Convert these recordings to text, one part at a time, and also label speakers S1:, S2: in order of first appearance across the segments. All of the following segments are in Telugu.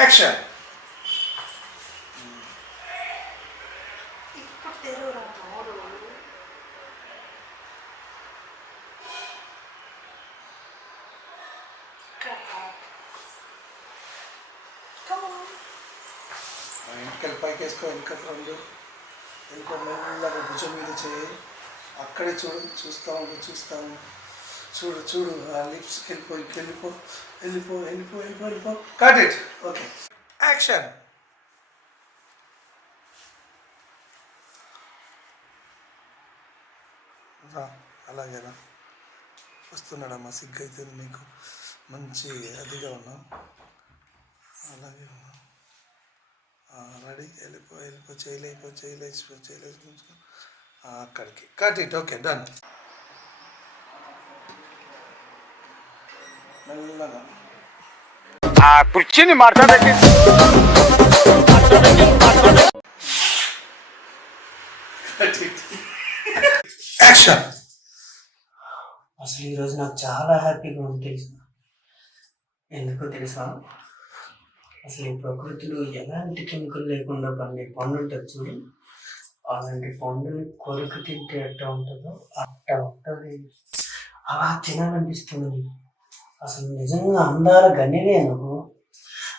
S1: యాక్షన్ వెనకాల పైకి వేసుకో వెనకాల రెండు. ఇంకో మెల్లగా భుజం మీద చేయి. అక్కడే చూడు చూస్తా ఉండు చూస్తా ఉండు. చూడు చూడు ఆ లిప్స్కి వెళ్ళిపో వెళ్ళిపో వెళ్ళిపో వెళ్ళిపో వెళ్ళిపో వెళ్ళిపో. కట్ ఇట్ ఓకే యాక్షన్ రా అలాగే రా. వస్తున్నాడమ్మా సిగ్గు అయితే మీకు మంచి అదిగా ఉన్నాం. అలాగే ఉన్నాం. రెడీ. వెళ్ళిపో వెళ్ళిపో చేయలేపో చేయలేసిపో చేయలేసి అక్కడికి. కట్ ఇట్ ఓకే డన్
S2: ఆ కుర్చీని మార్చబెట్టి
S1: కట్ ఇట్ యాక్షన్
S3: అసలు ఈరోజు నాకు చాలా హ్యాపీగా ఉంది తెలుసా? ఎందుకో తెలుసా? అసలు ఈ ప్రకృతిలో ఎలాంటి కెమికల్ లేకుండా పండే పండు ఉంటుంది చూడు. అలాంటి పండుని కొరికి తింటే ఎట్ట ఉంటుందో అట్ట ఉంటుంది. అలా తినాలనిపిస్తుంది అసలు నిజంగా అందాల గని నేను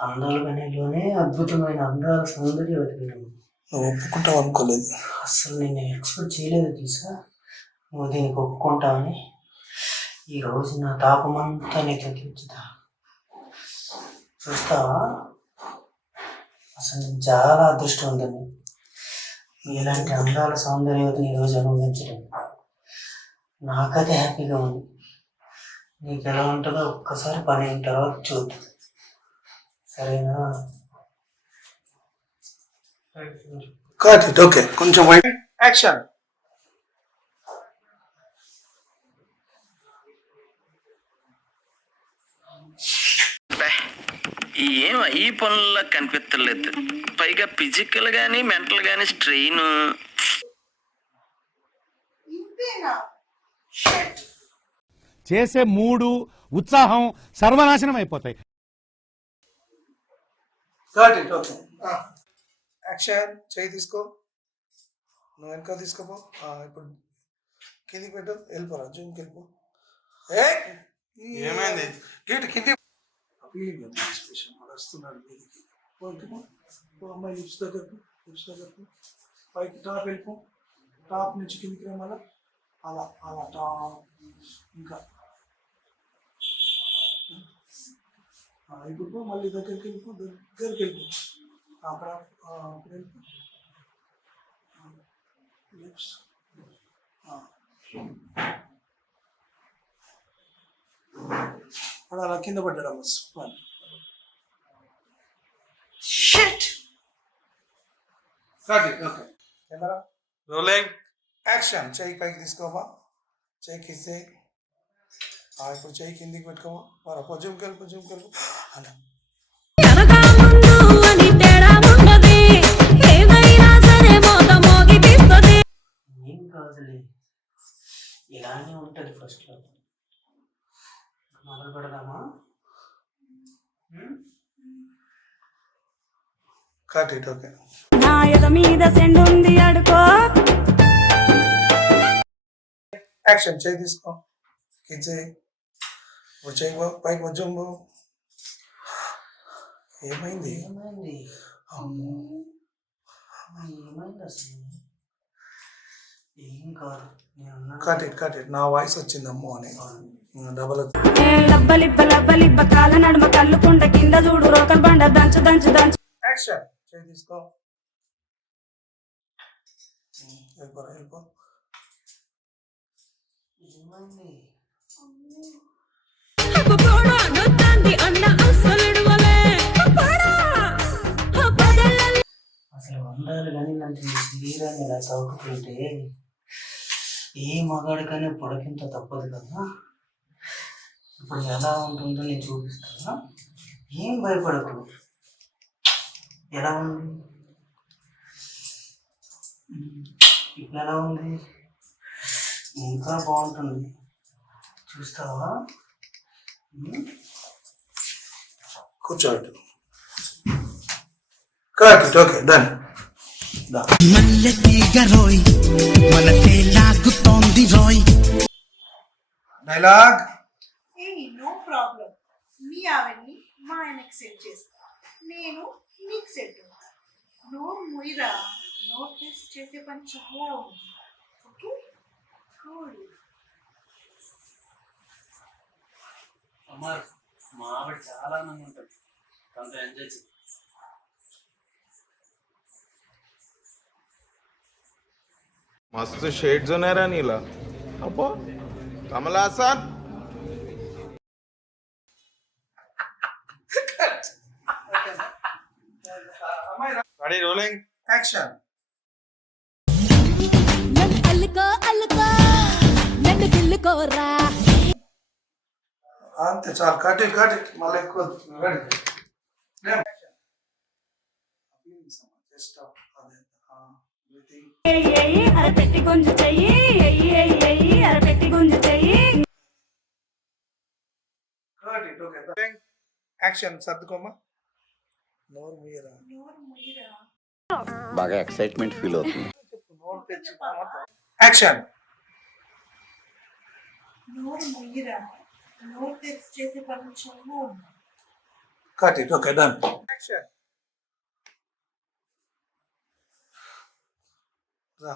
S3: అందాల గనిలోనే అద్భుతమైన అందాల సౌందర్యవతి నేను
S1: నువ్వు. ఒప్పుకుంటావు అనుకోలేదు.
S3: అసలు నేను ఎక్స్పెక్ట్ చేయలేదు తెలుసా? నువ్వు దీనికి ఒప్పుకుంటావని ఈ రోజు నా తాపమంతా నీకు తెచ్చుతా చూస్తావా? అసలు నేను చాలా అదృష్టవంతుని ఇలాంటి అందాల సౌందర్యవతిని ఈరోజు అనుభవించడం. నాకైతే హ్యాపీగా ఉంది. నీకు ఎలా ఉంటుందో ఒక్కసారి పని అయిన తర్వాత చూద్దాం. సరేనా?
S1: కట్ ఇట్ ఓకే కొంచెం వైట్ యాక్షన్
S4: ఏం ఈ పనుల్లో కనిపించలేదు పైగా ఫిజికల్ గానీ మెంటల్ గానీ స్ట్రెయిన్
S2: చేసే మూడు ఉత్సాహం సర్వనాశనం అయిపోతాయి.
S1: యాక్షన్ చేయి తీసుకో. నువ్వు వెనక తీసుకోపో. ఆ, ఇప్పుడు కిందికి పెట్టు వెళ్ళిపోరా జూమ్కి వెళ్ళిపో ఏ? ఏమైంది? గేట్ కింది. వస్తున్నాడు మీదికి. అమ్మాయి లిప్స్ దగ్గరకు లిప్స్ దగ్గరకు. పైకి టాప్ వెళ్ళిపో. టాప్ నుంచి కిందికి రా మళ్ళా అలా అలా ఇంకా. ఆ, ఇప్పుడు మళ్ళీ దగ్గరికి వెళ్ళిపో దగ్గరికి వెళ్ళిపో అక్కడ ఆ, అక్కడ వెళ్ళిపో లిప్స్. వాడు అలా కింద పడ్డాడు shit okay camera?
S5: Rolling
S1: action చెయ్యి పైకి తీసుకోమా? చెయ్యి కిస్తే ఇప్పుడు చెయ్యి కిందికి పెట్టుకోమా? మరి పొజుం కలిపి పొజుం కలిపి అలా.
S3: ఇలానే ఉంటుంది ఫస్ట్లో మొదలు పెడదామా?
S1: కట్ ఇట్ ఓకే
S6: నా మీద సెండుంది అడుకో.
S1: యాక్షన్ చేయి తీసుకో కింద ఇప్పుడు చెయ్యి పో పైకి పొజుం పో ఏమైంది
S3: ఏమైంది
S1: అమ్మో కట్ ఇట్ కట్ ఇట్ నా వాయిస్ వచ్చింది అమ్మో అని డబల్
S6: లబ్బలిబ్బ లబ్బలిబ్బ కాల నడుమ కల్లుకుండ కింద చూడు రోకల్ బండ దంచు దంచు దంచు.
S1: యాక్షన్ చేయి తీసుకో వెళ్ళిపోరా వెళ్ళిపో
S3: ఏమైంది
S6: అన్న
S3: అసలు ఉండాలి కానీ నాకు ఈ ఇలా తవ్వుకుంటే ఏ మగాడికైనా పొడకింత తప్పదు కదా? ఇప్పుడు ఎలా ఉంటుందో నేను చూపిస్తాను? ఏం భయపడకు. ఎలా ఉంది? ఇప్పుడు ఎలా ఉంది? ఇంకా బాగుంటుంది. చూస్తావా.
S1: కూర్చోబెట్టు. కరెక్ట్ ఓకే డన్
S5: మల్లె తీగ రోయ్ మనసే లాగుతోంది రోయ్.
S1: డైలాగ్
S7: ఏ నో ప్రాబ్లం మీ ఆవిడ్ని మా ఆయనకి సెట్ చేస్తా. నేను నీకు సెట్ అవుతా. నోరు ముయిరా నోట్ టెస్ట్ చేసే పని చాలా ఉంది.
S3: అమ్మారు మా ఆవిడ చాలా ఆనందంగా ఉంటుంది. తనతో ఎంజాయ్
S8: చేసి మస్తు షేడ్స్ ఉన్నారా నీలా. అబ్బో Kamala sir ready rolling
S1: action అంతే చాలు కట్ ఇట్ కట్ ఇట్ మళ్ళీ ఎక్కువ
S6: అరపెట్టి గుంజు చెయ్యి అరపెట్టి గుంజు చెయ్యి
S1: కట్ ఇట్ ఓకే యాక్షన్ సర్దుకోమా నోరు
S7: ముయిరా?
S9: బాగా ఎక్సైట్మెంట్ ఫీల్ అవుతుంది.
S1: యాక్షన్
S7: నోరు ముయిరా? నోట్ టెస్ట్ చేసే చాలా ఉంది
S1: cut it okay done action రా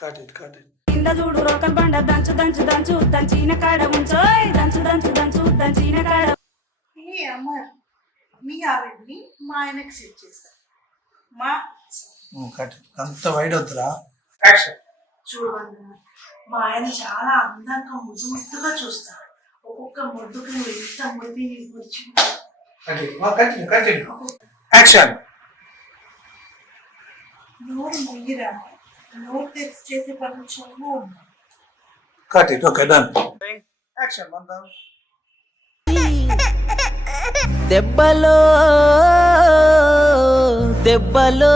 S1: కట్ ఇట్ కట్ ఇట్
S6: కింద చూడు రోకల్ బండ దంచు దంచు దంచు దంచిన కాడ ఉంచోయ్ దంచు దంచు దంచు దంచిన కాడ.
S7: ఏ అమర్ మీ ఆవిడ్ని మా ఆయనకి సెట్ చేస్తా. మా
S1: కట్ అంత వైడ్ వద్దురా. యాక్షన్
S7: మా ఆయన చాలా అందంగా ముద్దు ముద్దుగా చూస్తారు ఒక్కొక్క ముద్దుకి నువ్వు ఎంత ముద్దు వచ్చి
S1: యాక్షన్
S7: నోరు ముయ్యిరా? చేసే పని చాలా
S1: cut it okay done action మందం
S5: దెబ్బలో దెబ్బలో.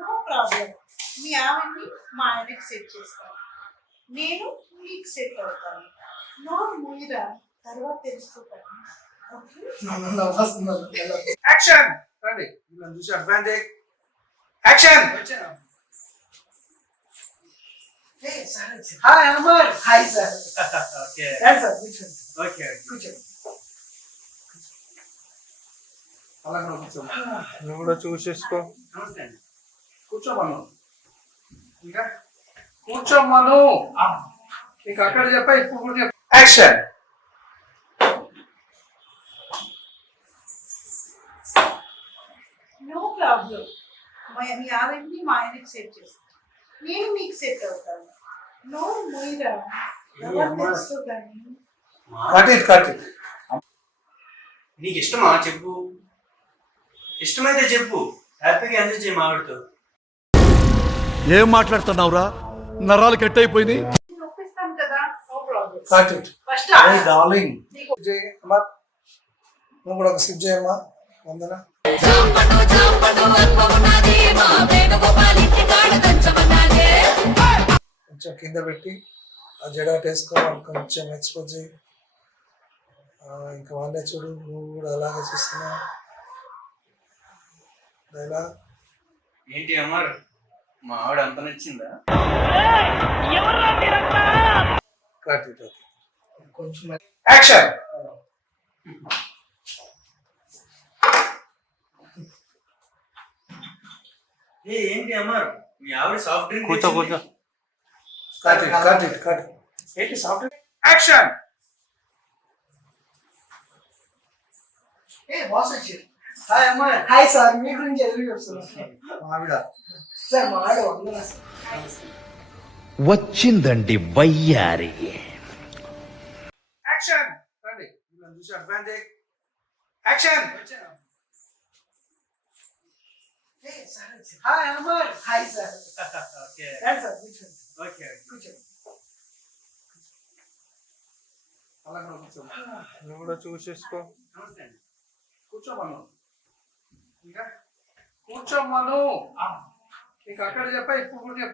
S7: నో ప్రాబ్లం మీ ఆవిడ్ని మా ఆయనకి సెట్ చేస్తాను. నేను నీకు సెట్ అవుతాను. నోరు ముయ్యిరా తర్వాత తెలుసుకుంటాను ఓకే
S1: యాక్షన్ రండి. వీళ్ళని చూసి advantage action
S3: hi Amar hi sir okay okay
S1: కూర్చోండి. అలా కూడా కూర్చోండి. నువ్వు కూడా చూసేసుకో
S3: నమస్తే అండి
S1: కూర్చోమను. ఇంకా? కూర్చోమను. నీకు అక్కడ చెప్పా ఇప్పుడు కూడా యాక్షన్
S7: నో ప్రాబ్లం మీ ఆవిడ్ని మా ఆయనకి సెట్ చేస్తాను నేను నీకు సెట్ అవుతాను.
S1: కట్ ఇట్ కట్ ఇట్
S3: నీకు ఇష్టమా? చెప్పు. ఇష్టమైతే చెప్పు. హ్యాపీగా ఎంజాయ్ చేయి మావిడితో
S5: ఏం మాట్లాడుతున్నావురా? నరాలు కట్ అయిపోయింది
S1: డార్లింగ్ నువ్వు కూడా ఒక సిప్ చేయమ్మా వందన? కొంచెం కింద పెట్టి ఆ జడాట్ వేసుకో వాళ్ళు కొంచెం ఎక్స్పోజ్ చేయి. ఆ, ఇంకా వాళ్ళే చూడు నువ్వు కూడా అలాగే చూస్తున్నావు.
S3: ఏంటి అమర్? మా ఆవిడ అంత నచ్చిందా?
S1: కట్ ఇట్ ఓకే కొంచెం యాక్షన్
S3: ఏ ఏంటి అమర్? మీ ఆవిడ సాఫ్ట్ డ్రింక్
S2: కూర్చో కూర్చో.
S1: Cut it cut it cut ఏంటి సాఫ్ట్ యాక్షన్
S3: ఏ బాస్ వచ్చారు హాయ్ అమర్ హాయ్ సార్ మీ గురించి ఎదురు చెప్తున్నా
S1: ఆవిడ
S3: సార్ మా ఆవిడ వందనా
S9: వచ్చిందండి వయ్యారి.
S1: యాక్షన్ రండి. వీళ్ళని చూసి advantage action
S3: hi Amar hi sir okay sir okay కూర్చోండి.
S1: అలా కూడా కూర్చోమ్మా నువ్వు కూడా చూసేసుకో.
S3: నమస్తే
S1: కూర్చోమ్మను ఇంకా నీకు అక్కడ చెప్పా ఇప్పుడు కూడా